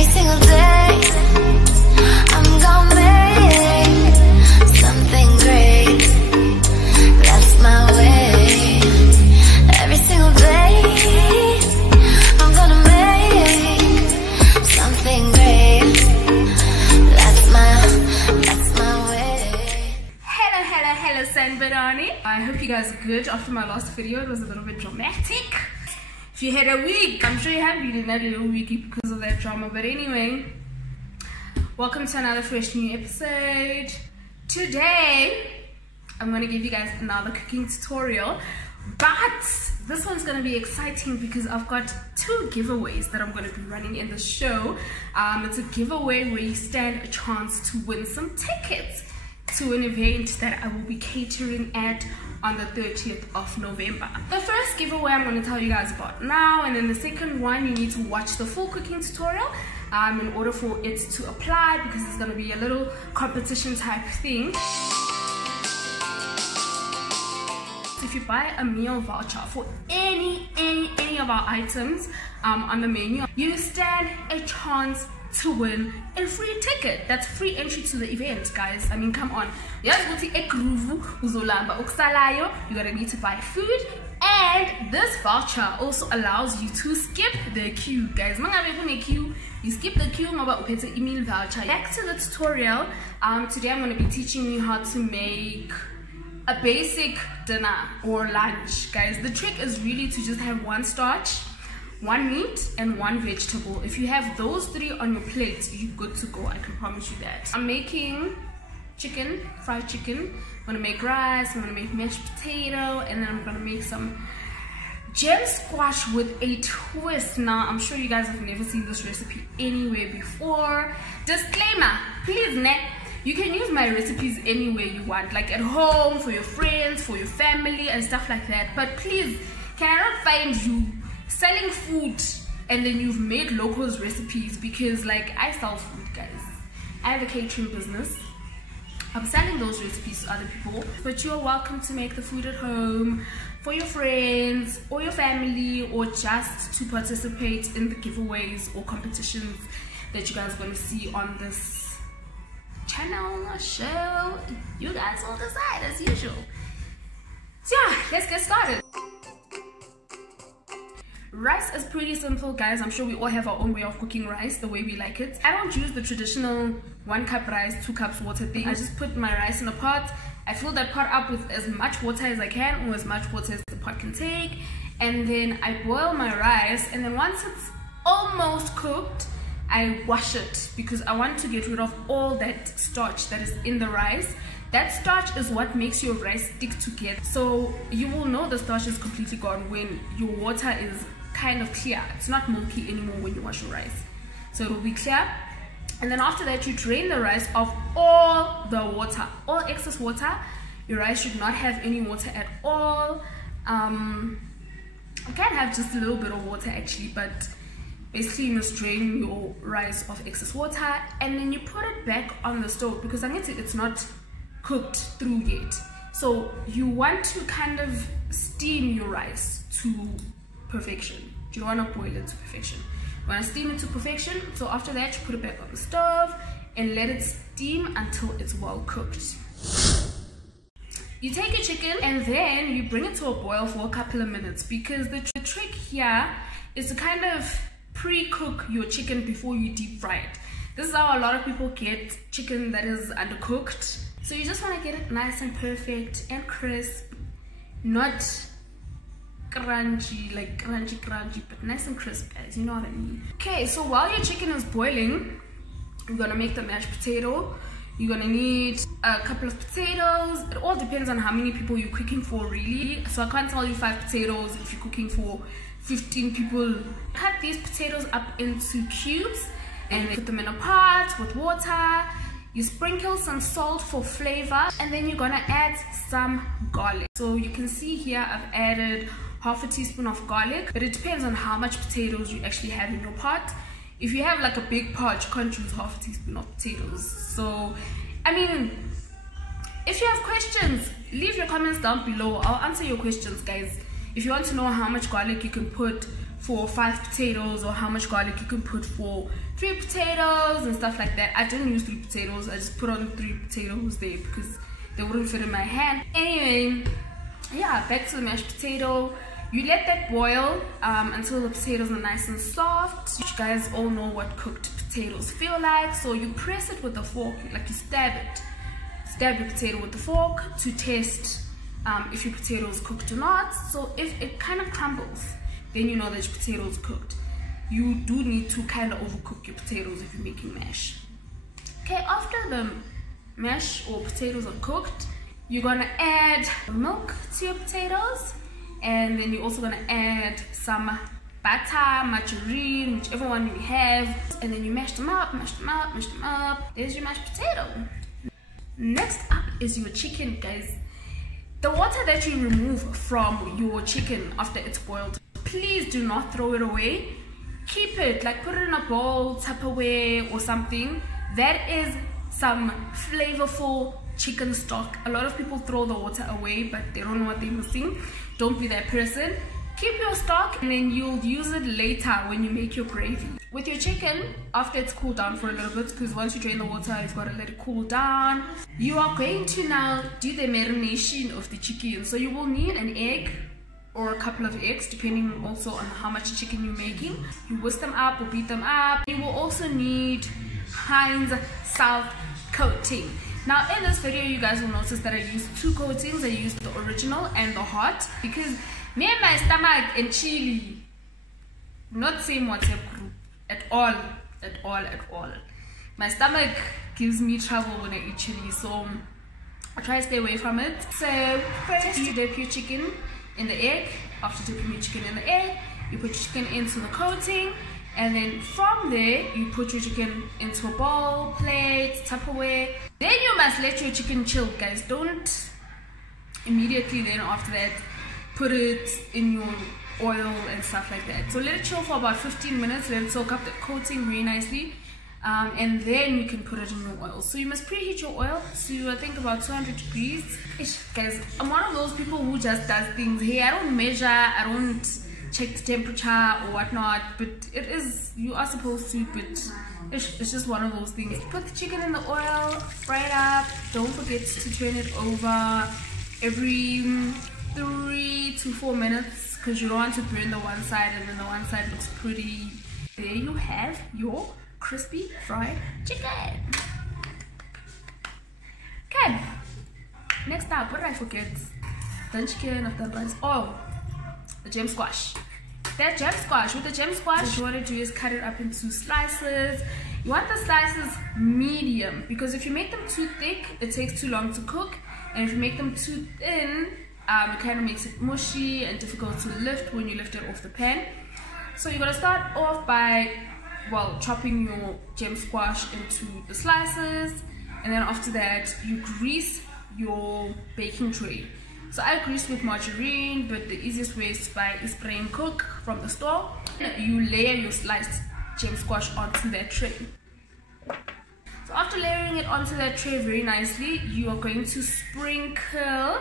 Every single day I'm gonna make something great. That's my way. Every single day I'm gonna make something great. That's my way. Hello Sanberani. I hope you guys are good. After my last video, it was a little bit dramatic. If you had a week, I'm sure you have been in that little week because of that drama. But anyway, welcome to another fresh new episode. Today I'm going to give you guys another cooking tutorial, but this one's going to be exciting because I've got two giveaways that I'm going to be running in the show. It's a giveaway where you stand a chance to win some tickets to an event that I will be catering at on the 30th of November. The first giveaway I'm going to tell you guys about now, and then the second one you need to watch the full cooking tutorial in order for it to apply, because it's going to be a little competition type thing. If you buy a meal voucher for any of our items on the menu, you stand a chance to win a free ticket. That's free entry to the event, guys. I mean, come on. You're gonna need to buy food, and this voucher also allows you to skip the queue, guys. You skip the queue. Email voucher. Back to the tutorial. Today I'm going to be teaching you how to make a basic dinner or lunch, guys. The trick is really to just have one starch, one meat, and one vegetable. If you have those three on your plate, you're good to go. I can promise you that. I'm making chicken, fried chicken. I'm gonna make rice, I'm gonna make mashed potato, and then I'm gonna make some gem squash with a twist. Now, I'm sure you guys have never seen this recipe anywhere before. Disclaimer, please, you can use my recipes anywhere you want, like at home, for your friends, for your family, and stuff like that. But please, can I not find you selling food and then you've made locals recipes? Because like, I sell food, guys. I have a catering business. I'm selling those recipes to other people, but you're welcome to make the food at home for your friends or your family, or just to participate in the giveaways or competitions that you guys are going to see on this channel or show. You guys will decide as usual. So yeah, let's get started. Rice is pretty simple, guys. I'm sure we all have our own way of cooking rice, the way we like it. I don't use the traditional 1 cup rice, 2 cups water thing. I just put my rice in a pot. I fill that pot up with as much water as I can, or as much water as the pot can take, and then I boil my rice, and then once it's almost cooked, I wash it, because I want to get rid of all that starch that is in the rice. That starch is what makes your rice stick together. So you will know the starch is completely gone when your water is kind of clear. It's not milky anymore when you wash your rice. So it will be clear. And then after that, you drain the rice of all the water, all excess water. Your rice should not have any water at all. You can have just a little bit of water actually, but basically you must drain your rice of excess water, and then you put it back on the stove, because it's not cooked through yet. So you want to kind of steam your rice to perfection. You don't want to boil it to perfection. You want to steam it to perfection. So after that, you put it back on the stove and let it steam until it's well cooked. You take your chicken and then you bring it to a boil for a couple of minutes, because the trick here is to kind of pre-cook your chicken before you deep fry it. This is how a lot of people get chicken that is undercooked. So you just want to get it nice and perfect and crisp, not crunchy, like crunchy, but nice and crisp, guys, you know what I mean. Okay, so while your chicken is boiling, we're gonna make the mashed potato. You're gonna need a couple of potatoes. It all depends on how many people you're cooking for, really. So I can't tell you 5 potatoes if you're cooking for 15 people. Cut these potatoes up into cubes and put them in a pot with water. You sprinkle some salt for flavor, and then you're gonna add some garlic. So you can see here I've added half a teaspoon of garlic, but it depends on how much potatoes you actually have in your pot. If you have like a big pot, you can't use half a teaspoon of potatoes. So I mean, if you have questions, leave your comments down below. I'll answer your questions, guys. If you want to know how much garlic you can put for 5 potatoes, or how much garlic you can put for 3 potatoes and stuff like that. I didn't use 3 potatoes, I just put on 3 potatoes there because they wouldn't fit in my hand. Anyway, yeah, back to the mashed potato. You let that boil until the potatoes are nice and soft. You guys all know what cooked potatoes feel like, so you press it with a fork, like you stab your potato with the fork to test if your potato is cooked or not. So if it kind of crumbles, then you know that your potato is cooked. You do need to kind of overcook your potatoes if you're making mash. Okay, after the mash or potatoes are cooked, you're gonna add milk to your potatoes, and then you're also gonna add some butter, margarine, whichever one you have, and then you mash them up. There's your mashed potato. Next up is your chicken, guys. The water that you remove from your chicken after it's boiled, please do not throw it away. Keep it, like put it in a bowl, Tupperware or something. That is some flavorful chicken stock. A lot of people throw the water away, but they don't know what they're missing. Don't be that person. Keep your stock, and then you'll use it later when you make your gravy. With your chicken, after it's cooled down for a little bit, because once you drain the water, you've got to let it cool down. You are going to now do the marination of the chicken. So you will need an egg or a couple of eggs, depending also on how much chicken you're making. You whisk them up or beat them up. You will also need Heinz South coating. Now in this video, you guys will notice that I used 2 coatings. I used the original and the hot, because me and my stomach and chili, not same WhatsApp group at all. My stomach gives me trouble when I eat chili, so I try to stay away from it. So first you dip your chicken in the egg. After dipping your chicken in the egg, you put your chicken into the coating, and then from there you put your chicken into a bowl, plate, Tupperware. Then you must let your chicken chill, guys. Don't immediately then after that put it in your oil and stuff like that. So let it chill for about 15 minutes, let it soak up the coating very nicely, and then you can put it in your oil. So you must preheat your oil to I think about 200 degrees. Guys, I'm one of those people who just does things here. I don't measure, I don't check the temperature or whatnot, but it is, you are supposed to, but it's just one of those things. Put the chicken in the oil, fry it up. Don't forget to turn it over every 3 to 4 minutes, because you don't want to burn the one side and then the one side looks pretty. There you have your crispy fried chicken. Okay, next up, what did I forget? Done chicken, I've done rice. Oh, the gem squash. That gem squash, with the gem squash, what you want to do is cut it up into slices. You want the slices medium, because if you make them too thick, it takes too long to cook, and if you make them too thin, it kind of makes it mushy and difficult to lift when you lift it off the pan. So you're going to start off by, well, chopping your gem squash into the slices, and then after that you grease your baking tray. So I grease with margarine, but the easiest way is by spray and cook from the store. You layer your sliced gem squash onto that tray. So after layering it onto that tray very nicely, you are going to sprinkle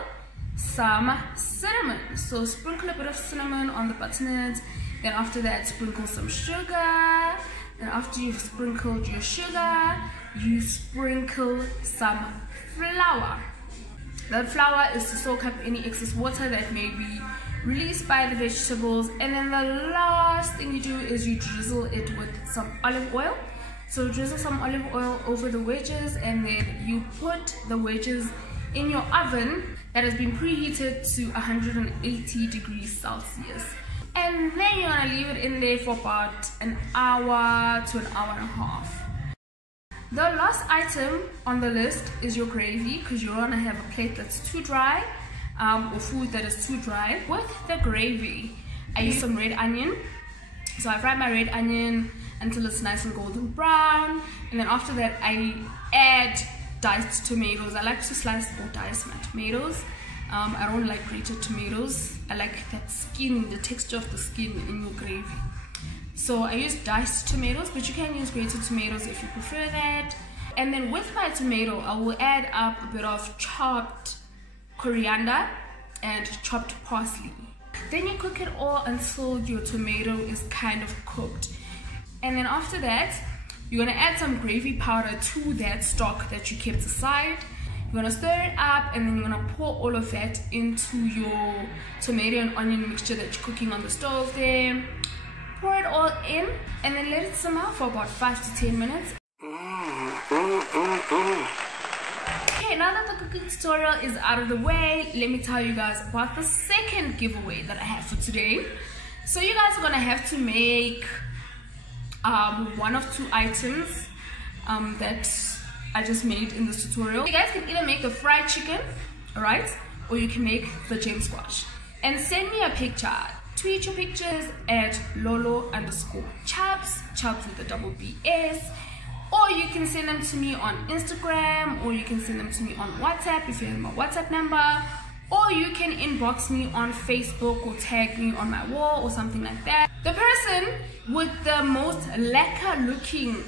some cinnamon. So sprinkle a bit of cinnamon on the butternut. Then after that, sprinkle some sugar. Then after you've sprinkled your sugar, you sprinkle some flour. That flour is to soak up any excess water that may be released by the vegetables. And then the last thing you do is you drizzle it with some olive oil. So drizzle some olive oil over the wedges, and then you put the wedges in your oven that has been preheated to 180 degrees Celsius. And then you're gonna leave it in there for about an hour to an hour and a half. The last item on the list is your gravy, because you're gonna have a plate that's too dry, or food that is too dry. With the gravy, I use some red onion. So I fry my red onion until it's nice and golden brown, and then after that I add diced tomatoes. I like to slice or dice my tomatoes. I don't like grated tomatoes. I like that skin, the texture of the skin in your gravy. So I use diced tomatoes, but you can use grated tomatoes if you prefer that. And then with my tomato, I will add up a bit of chopped coriander and chopped parsley. Then you cook it all until your tomato is kind of cooked. And then after that, you're gonna add some gravy powder to that stock that you kept aside. You're gonna stir it up, and then you're gonna pour all of that into your tomato and onion mixture that you're cooking on the stove there. Pour it all in, and then let it simmer for about 5 to 10 minutes. Okay, now that the cooking tutorial is out of the way, let me tell you guys about the second giveaway that I have for today. So you guys are gonna have to make one of two items that I just made in this tutorial. You guys can either make the fried chicken, alright, or you can make the gem squash. And send me a picture. Tweet your pictures at Lolo_Chubs, Chubs with a double BS. Or you can send them to me on Instagram, or you can send them to me on WhatsApp if you have my WhatsApp number. Or you can inbox me on Facebook or tag me on my wall or something like that. The person with the most lacquer looking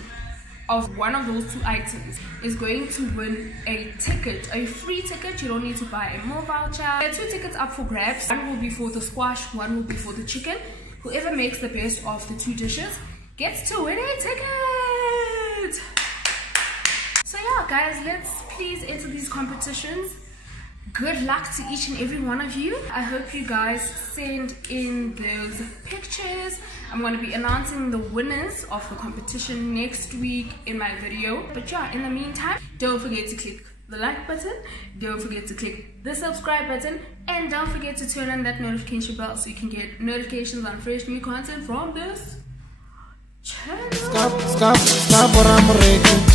of one of those two items is going to win a ticket, a free ticket. You don't need to buy a more voucher. There are 2 tickets up for grabs. One will be for the squash, one will be for the chicken. Whoever makes the best of the 2 dishes gets to win a ticket. So yeah guys, let's please enter these competitions. Good luck to each and every one of you. I hope you guys send in those pictures. I'm going to be announcing the winners of the competition next week in my video. But yeah, in the meantime, don't forget to click the like button, don't forget to click the subscribe button, and don't forget to turn on that notification bell so you can get notifications on fresh new content from this channel. Stop, what I'm reggae.